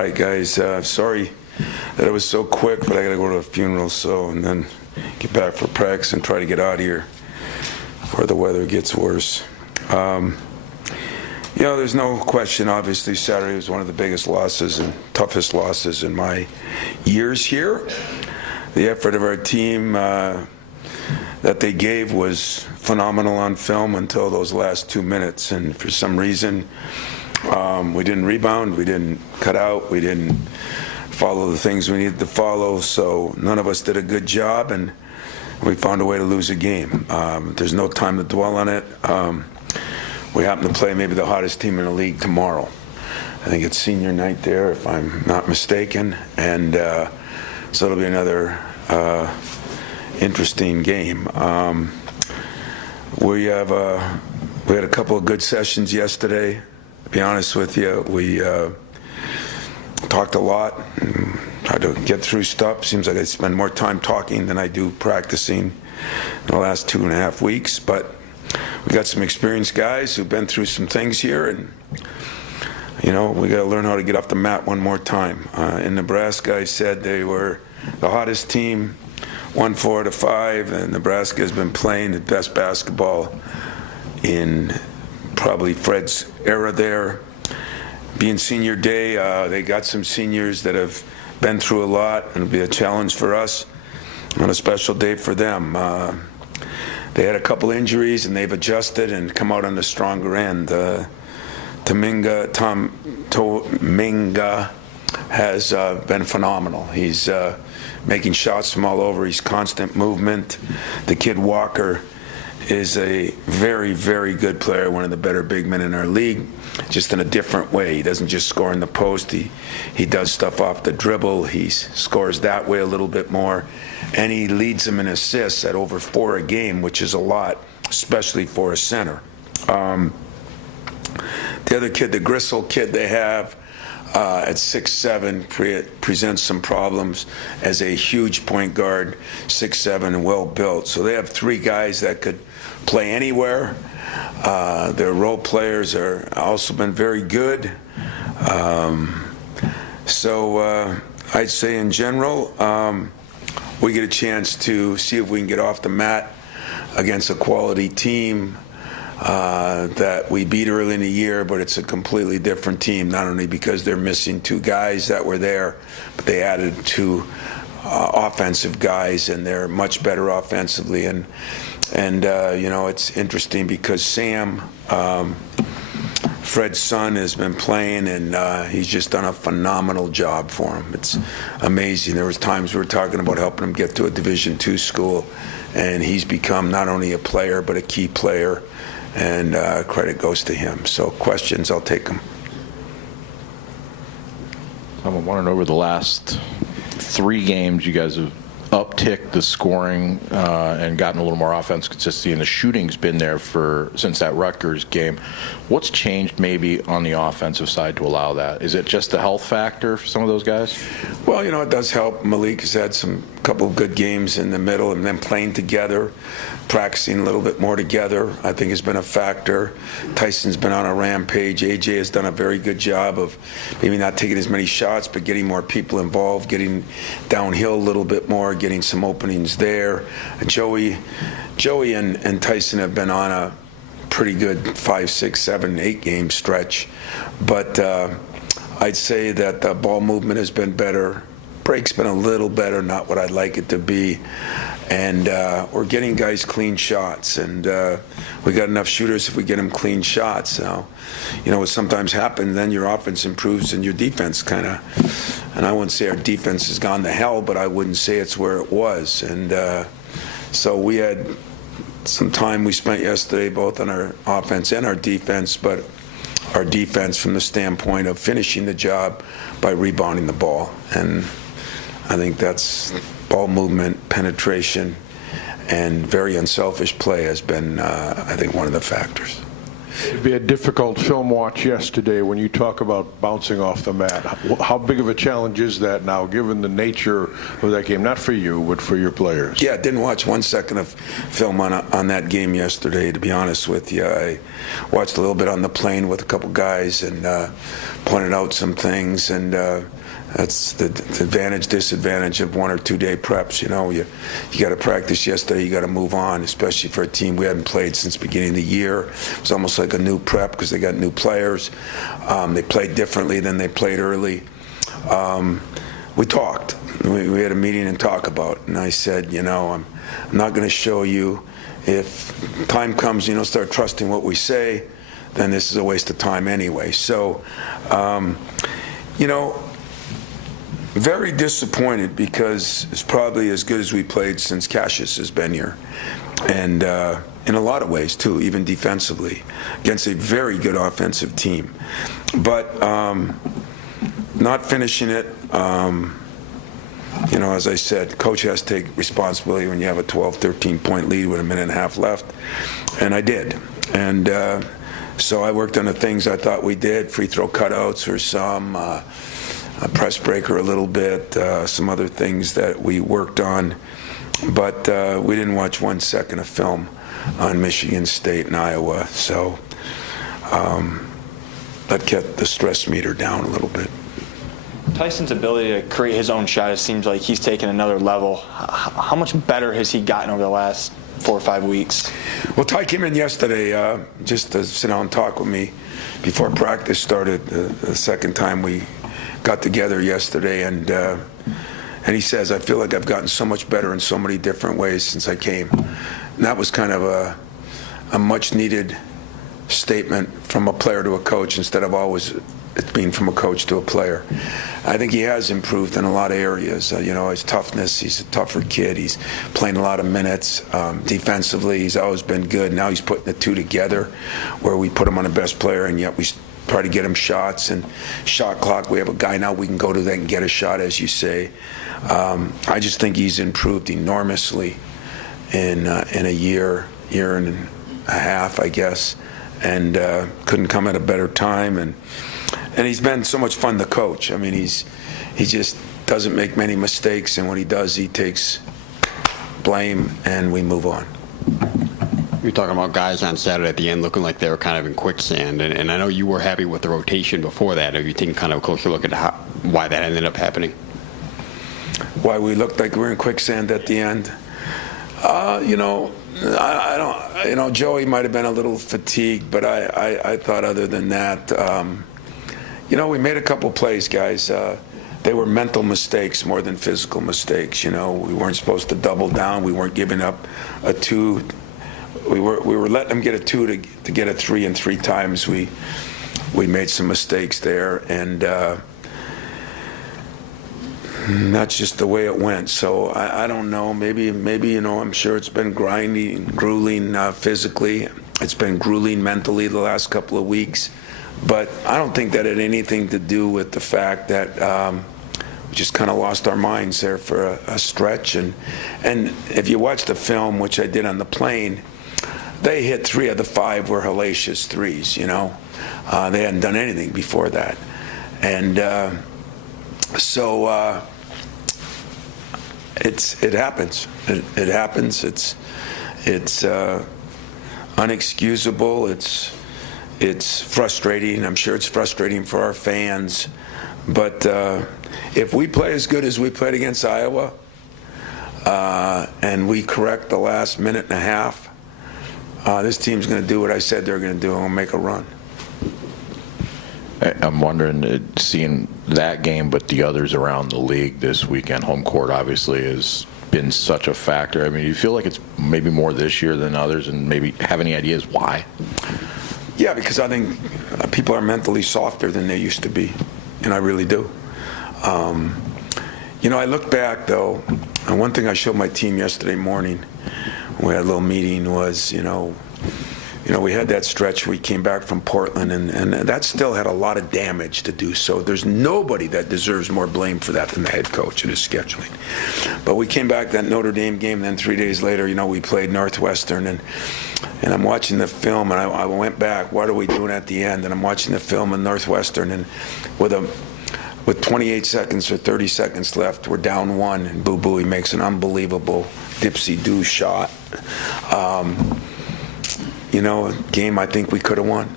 right, guys. Sorry that it was so quick, but I got to go to a funeral, and then get back for practice and try to get out of here before the weather gets worse. There's no question, obviously, Saturday was one of the biggest losses and toughest losses in my years here. The effort of our team that they gave was phenomenal on film until those last 2 minutes, and for some reason, we didn't rebound, we didn't cut out, we didn't follow the things we needed to follow, so none of us did a good job, and we found a way to lose a game. There's no time to dwell on it. We happen to play maybe the hottest team in the league tomorrow. I think it's senior night there, if I'm not mistaken, and so it'll be another interesting game. We had a couple of good sessions yesterday. To be honest with you, we talked a lot, tried to get through stuff. Seems like I spend more time talking than I do practicing in the last 2.5 weeks, but we got some experienced guys who've been through some things here, and we got to learn how to get off the mat one more time. In Nebraska, I said they were the hottest team, 1-4 to 5, and Nebraska has been playing the best basketball in probably Fred's era there. Being senior day, they got some seniors that have been through a lot, and it'll be a challenge for us on a special day for them. They had a couple injuries, and they've adjusted and come out on the stronger end. Tominga has been phenomenal. He's making shots from all over. He's constant movement. The kid Walker is a very, very good player, one of the better big men in our league, just in a different way. He doesn't just score in the post. He does stuff off the dribble. He scores that way a little bit more, and he leads them in assists at over 4 a game, which is a lot, especially for a center. The other kid, the Gristle kid they have, at 6'7", presents some problems as a huge point guard, 6'7", and well built. So they have 3 guys that could play anywhere. Their role players are also been very good. So I'd say in general, we get a chance to see if we can get off the mat against a quality team that we beat early in the year, but it's a completely different team, not only because they're missing 2 guys that were there, but they added 2 offensive guys, and they're much better offensively. And it's interesting because Sam, Fred's son, has been playing, and he's just done a phenomenal job for him. It's amazing. There was times we were talking about helping him get to a Division II school, and he's become not only a player but a key player, and credit goes to him. So questions, I'll take them. I'm wondering, over the last 3 games, you guys have upticked the scoring and gotten a little more offense consistency, and the shooting's been there since that Rutgers game. What's changed maybe on the offensive side to allow that? Is it just the health factor for some of those guys? Well, it does help. Malik has had couple of good games in the middle, and then playing together, practicing a little bit more together, I think has been a factor. Tyson's been on a rampage. AJ has done a very good job of maybe not taking as many shots, but getting more people involved, getting downhill a little bit more, getting some openings there. Joey and Tyson have been on a pretty good 5, 6, 7, 8 game stretch, but I'd say that the ball movement has been better. Break's been a little better, not what I'd like it to be, and we're getting guys clean shots, and we got enough shooters if we get them clean shots. Now, what sometimes happens, then your offense improves and your defense kind of, and I wouldn't say our defense has gone to hell, but I wouldn't say it's where it was, and so we had some time we spent yesterday both on our offense and our defense, but our defense from the standpoint of finishing the job by rebounding the ball, and I think that's ball movement, penetration, and very unselfish play has been, I think, one of the factors. It'd be a difficult film watch yesterday when you talk about bouncing off the mat. How big of a challenge is that now, given the nature of that game? Not for you, but for your players. Yeah, didn't watch 1 second of film on that game yesterday, to be honest with you. I watched a little bit on the plane with a couple guys and pointed out some things, and that's the advantage, disadvantage of 1 or 2 day preps. You know, you got to practice yesterday, you got to move on, especially for a team we hadn't played since the beginning of the year. It was almost like a new prep because they got new players. They played differently than they played early. We talked. We had a meeting and talk about it, and I said, you know, I'm not going to show you. If time comes, you know, start trusting what we say, then this is a waste of time anyway. So, you know, very disappointed because it's probably as good as we played since Cassius has been here. And in a lot of ways, too, even defensively, against a very good offensive team. But not finishing it, you know, as I said, coach has to take responsibility when you have a 12, 13-point lead with a minute and a half left. And I did. And so I worked on the things I thought we did, free throw cutouts or some, a press breaker a little bit, some other things that we worked on. But we didn't watch 1 second of film on Michigan State and Iowa. So that kept the stress meter down a little bit. Tyson's ability to create his own shot, it seems like he's taken another level. How much better has he gotten over the last 4 or 5 weeks? Well, Ty came in yesterday just to sit down and talk with me before practice started, the second time we got together yesterday, and he says, I feel like I've gotten so much better in so many different ways since I came. And that was kind of a much-needed statement from a player to a coach instead of always it being from a coach to a player. I think he has improved in a lot of areas. You know, his toughness, he's a tougher kid. He's playing a lot of minutes. Defensively, he's always been good. Now he's putting the two together where we put him on the best player, and yet we try to get him shots. And shot clock, we have a guy now we can go to that and get a shot, as you say. I just think he's improved enormously in a year and a half, I guess, and couldn't come at a better time. And he's been so much fun to coach. I mean, he just doesn't make many mistakes, and when he does, he takes blame, and we move on. You're talking about guys on Saturday at the end looking like they were kind of in quicksand, and I know you were happy with the rotation before that. Have you taken kind of a closer look at why that ended up happening? Why we looked like we were in quicksand at the end? You know, I don't. You know, Joey might have been a little fatigued, but I thought other than that, you know, we made a couple plays, guys. They were mental mistakes more than physical mistakes. You know, we weren't supposed to double down. We weren't giving up a two. We were letting them get a two to get a three, and 3 times we made some mistakes there, and that's just the way it went. So I don't know. Maybe you know, I'm sure it's been grinding, grueling physically. It's been grueling mentally the last couple of weeks. But I don't think that had anything to do with the fact that we just kind of lost our minds there for a stretch. And if you watch the film, which I did on the plane, they hit 3 of the 5 were hellacious threes, you know. They hadn't done anything before that. And so it happens. It happens. It's unexcusable. It's frustrating. I'm sure it's frustrating for our fans. But if we play as good as we played against Iowa, and we correct the last minute and a half, this team's going to do what I said they're going to do, and we'll make a run. I'm wondering, seeing that game, but the others around the league this weekend, home court obviously has been such a factor. I mean, you feel like it's maybe more this year than others, and maybe have any ideas why? Yeah, because I think people are mentally softer than they used to be, and I really do. You know, I look back, though, and one thing I showed my team yesterday morning, we had a little meeting, was, you know, we had that stretch. We came back from Portland, and that still had a lot of damage to do. So there's nobody that deserves more blame for that than the head coach and his scheduling. But we came back that Notre Dame game. Then 3 days later, we played Northwestern, and I'm watching the film, and I went back. What are we doing at the end? And I'm watching the film in Northwestern, and with 28 seconds or 30 seconds left, we're down 1, and Boo Boo, he makes an unbelievable dipsy-do shot. A game I think we could have won.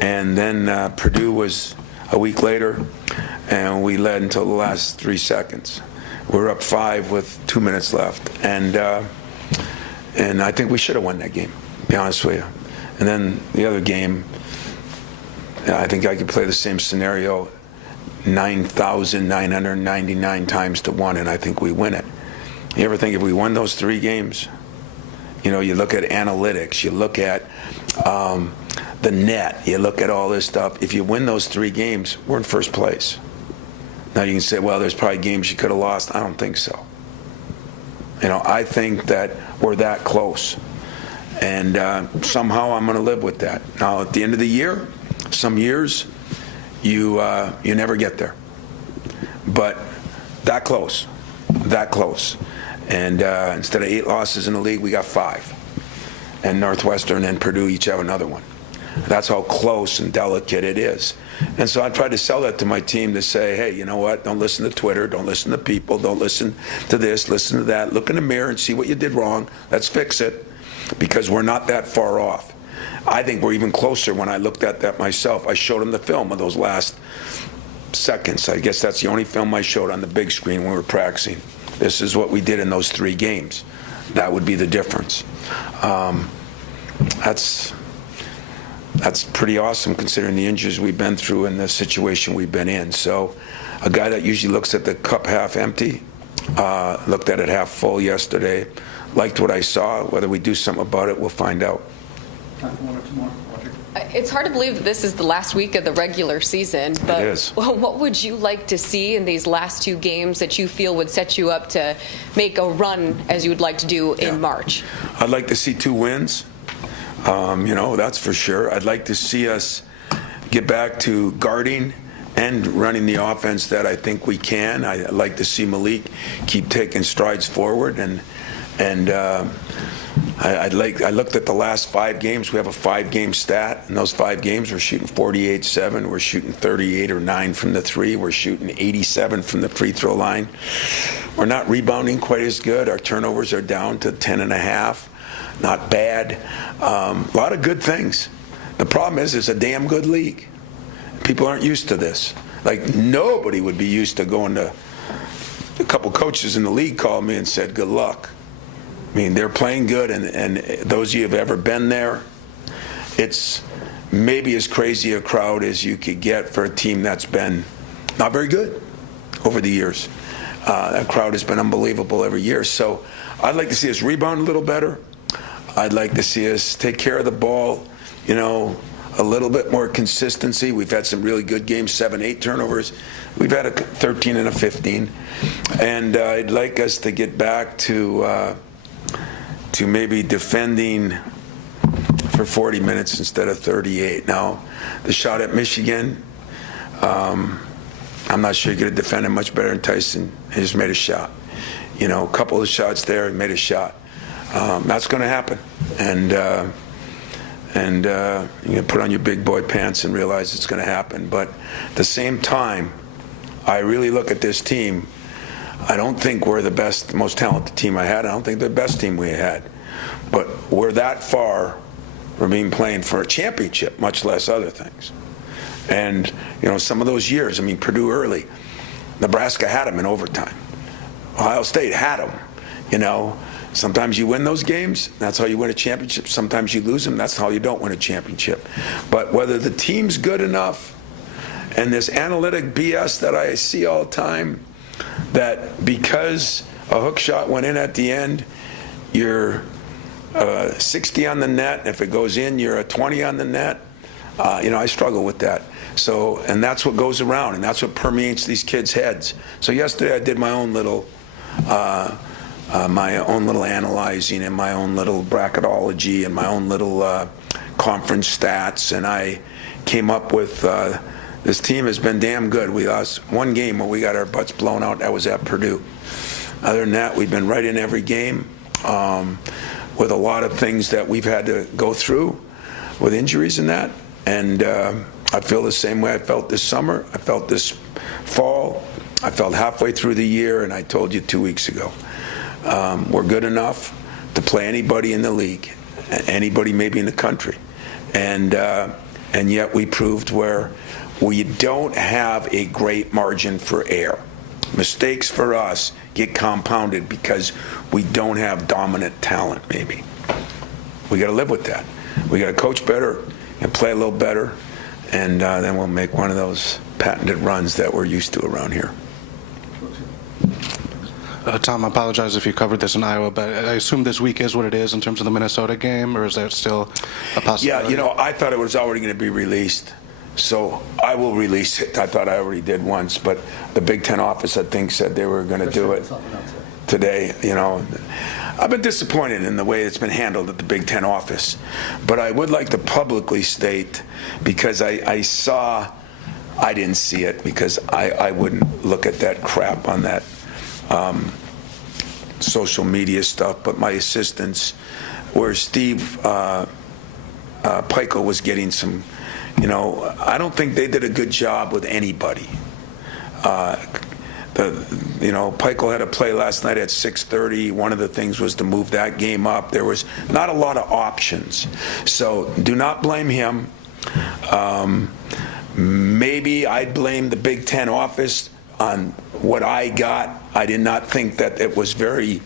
And then Purdue was a week later, and we led until the last 3 seconds. We were up 5 with 2 minutes left, and I think we should have won that game, to be honest with you. And then the other game, I think I could play the same scenario 9,999 times to 1, and I think we win it. You ever think if we won those 3 games? You look at analytics, you look at the net, you look at all this stuff. If you win those 3 games, we're in first place. Now you can say, well, there's probably games you could have lost. I don't think so. I think that we're that close. And somehow I'm going to live with that. Now, at the end of the year, some years, you never get there. But that close. And instead of 8 losses in the league, we got 5. And Northwestern and Purdue each have another one. That's how close and delicate it is. And so I tried to sell that to my team to say, hey, you know what? Don't listen to Twitter. Don't listen to people. Don't listen to this. Listen to that. Look in the mirror and see what you did wrong. Let's fix it, because we're not that far off. I think we're even closer. When I looked at that myself, I showed them the film of those last seconds. I guess that's the only film I showed on the big screen when we were practicing. This is what we did in those 3 games. That would be the difference. That's pretty awesome considering the injuries we've been through and the situation we've been in. So a guy that usually looks at the cup half empty, looked at it half full yesterday, liked what I saw. Whether we do something about it, we'll find out. Time for 1 or 2 more. Roger. It's hard to believe that this is the last week of the regular season, but It is. What would you like to see in these last 2 games that you feel would set you up to make a run as you would like to do in March? I'd like to see 2 wins. That's for sure. I'd like to see us get back to guarding and running the offense that I think we can. I'd like to see Malik keep taking strides forward, and I looked at the last 5 games. We have a 5-game stat. In those 5 games, we're shooting 48-7. We're shooting 38 or 9 from the 3. We're shooting 87 from the free throw line. We're not rebounding quite as good. Our turnovers are down to 10.5. Not bad. A lot of good things. The problem is it's a damn good league. People aren't used to this. Like, nobody would be used to going to. A couple coaches in the league called me and said, good luck. I mean, they're playing good, and those of you who have ever been there, it's maybe as crazy a crowd as you could get for a team that's been not very good over the years. That crowd has been unbelievable every year. So I'd like to see us rebound a little better. I'd like to see us take care of the ball, a little bit more consistency. We've had some really good games, 7-8 turnovers. We've had a 13 and a 15. And I'd like us to get back to maybe defending for 40 minutes instead of 38. Now, the shot at Michigan, I'm not sure you could have defended much better than Tyson. He just made a shot. A couple of shots there, he made a shot. That's going to happen. And you put on your big boy pants and realize it's going to happen. But at the same time, I really look at this team. I don't think we're the best, most talented team I had. I don't think they're the best team we had. But we're that far from being playing for a championship, much less other things. And, some of those years, Purdue early, Nebraska had them in overtime. Ohio State had them, Sometimes you win those games, that's how you win a championship. Sometimes you lose them, that's how you don't win a championship. But whether the team's good enough, and this analytic BS that I see all the time, that because a hook shot went in at the end, you're 60 on the net, and if it goes in, you're a 20 on the net. I struggle with that. So, and that's what goes around, and that's what permeates these kids' heads. So yesterday I did my own little analyzing and my own little bracketology and my own little conference stats, and I came up with this team has been damn good. We lost one game where we got our butts blown out. That was at Purdue. Other than that, we've been right in every game with a lot of things that we've had to go through with injuries and that. And I feel the same way I felt this summer. I felt this fall. I felt halfway through the year, and I told you 2 weeks ago. We're good enough to play anybody in the league, anybody maybe in the country. And yet we proved where we don't have a great margin for error. Mistakes for us get compounded because we don't have dominant talent, maybe. We got to live with that. We got to coach better and play a little better, and then we'll make one of those patented runs that we're used to around here. Tom, I apologize if you covered this in Iowa, but I assume this week is what it is in terms of the Minnesota game, or is there still a possibility? Yeah, I thought it was already going to be released, so I will release it. I thought I already did once, but the Big Ten office, I think, said they were going to do it today. I've been disappointed in the way it's been handled at the Big Ten office, but I would like to publicly state, because I didn't see it, because I wouldn't look at that crap on that social media stuff, but my assistants, where Steve Peichel was getting some, I don't think they did a good job with anybody. Peichel had a play last night at 6:30. One of the things was to move that game up. There was not a lot of options. So do not blame him. Maybe I'd blame the Big Ten office on what I got. I did not think that it was very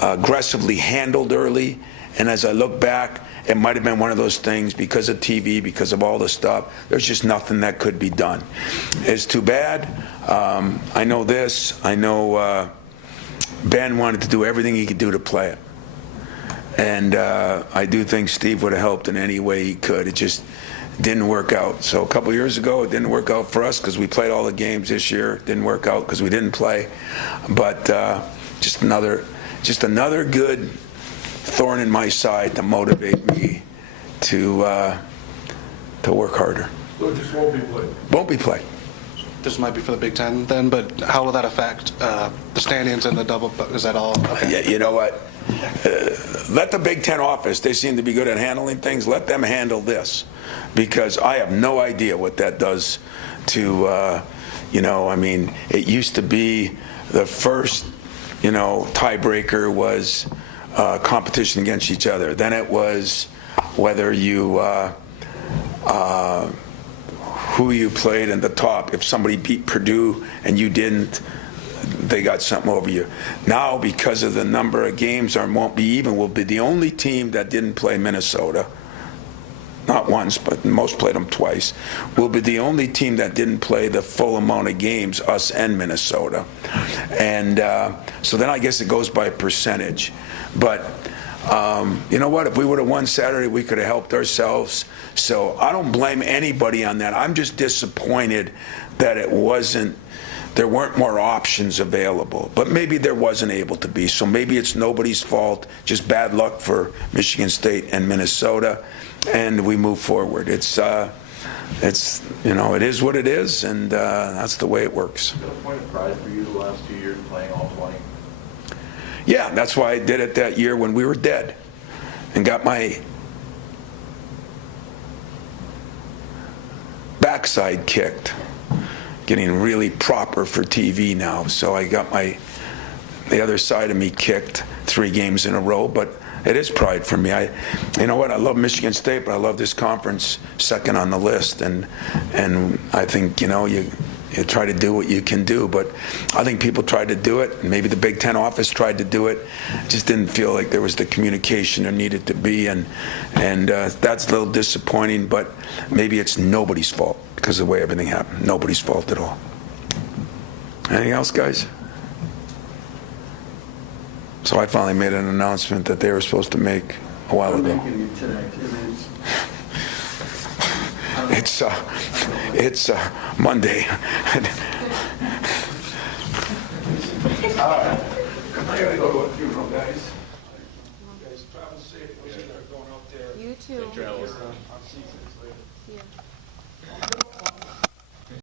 aggressively handled early. And as I look back, it might have been one of those things because of TV, because of all the stuff. There's just nothing that could be done. It's too bad. I know this. I know Ben wanted to do everything he could do to play it. And I do think Steve would have helped in any way he could. It just didn't work out. So a couple years ago, it didn't work out for us because we played all the games. This year, it didn't work out because we didn't play. But just another good thorn in my side to motivate me to work harder. So it just won't be played? Won't be played. This might be for the Big Ten then, but how will that affect the standings and the double? Is that all? Okay. Yeah, you know what? Let the Big Ten office, they seem to be good at handling things, let them handle this, because I have no idea what that does to, it used to be the first, tiebreaker was competition against each other. Then it was whether you, who you played in the top. If somebody beat Purdue and you didn't, they got something over you. Now, because of the number of games, or won't be even, we'll be the only team that didn't play Minnesota. Not once, but most played them twice. We'll be the only team that didn't play the full amount of games, us and Minnesota. And so then I guess it goes by percentage. But you know what? If we would have won Saturday, we could have helped ourselves. So I don't blame anybody on that. I'm just disappointed that there weren't more options available. But maybe there wasn't able to be. So maybe it's nobody's fault, just bad luck for Michigan State and Minnesota, and we move forward. It is what it is, and that's the way it works. Is it a point of pride for you the last 2 years playing all 20? Yeah, that's why I did it that year when we were dead and got my backside kicked. Getting really proper for TV now, so I got the other side of me kicked 3 games in a row, but it is pride for me. You know what? I love Michigan State, but I love this conference second on the list, and I think you try to do what you can do, but I think people tried to do it, and maybe the Big Ten office tried to do it. Just didn't feel like there was the communication there needed to be, and that's a little disappointing, but maybe it's nobody's fault because of the way everything happened. Nobody's fault at all. Anything else, guys? So I finally made an announcement that they were supposed to make a while ago. It's Monday. I gotta go to a funeral, guys. You guys travel safe. Those that are going out there. You too. See ya.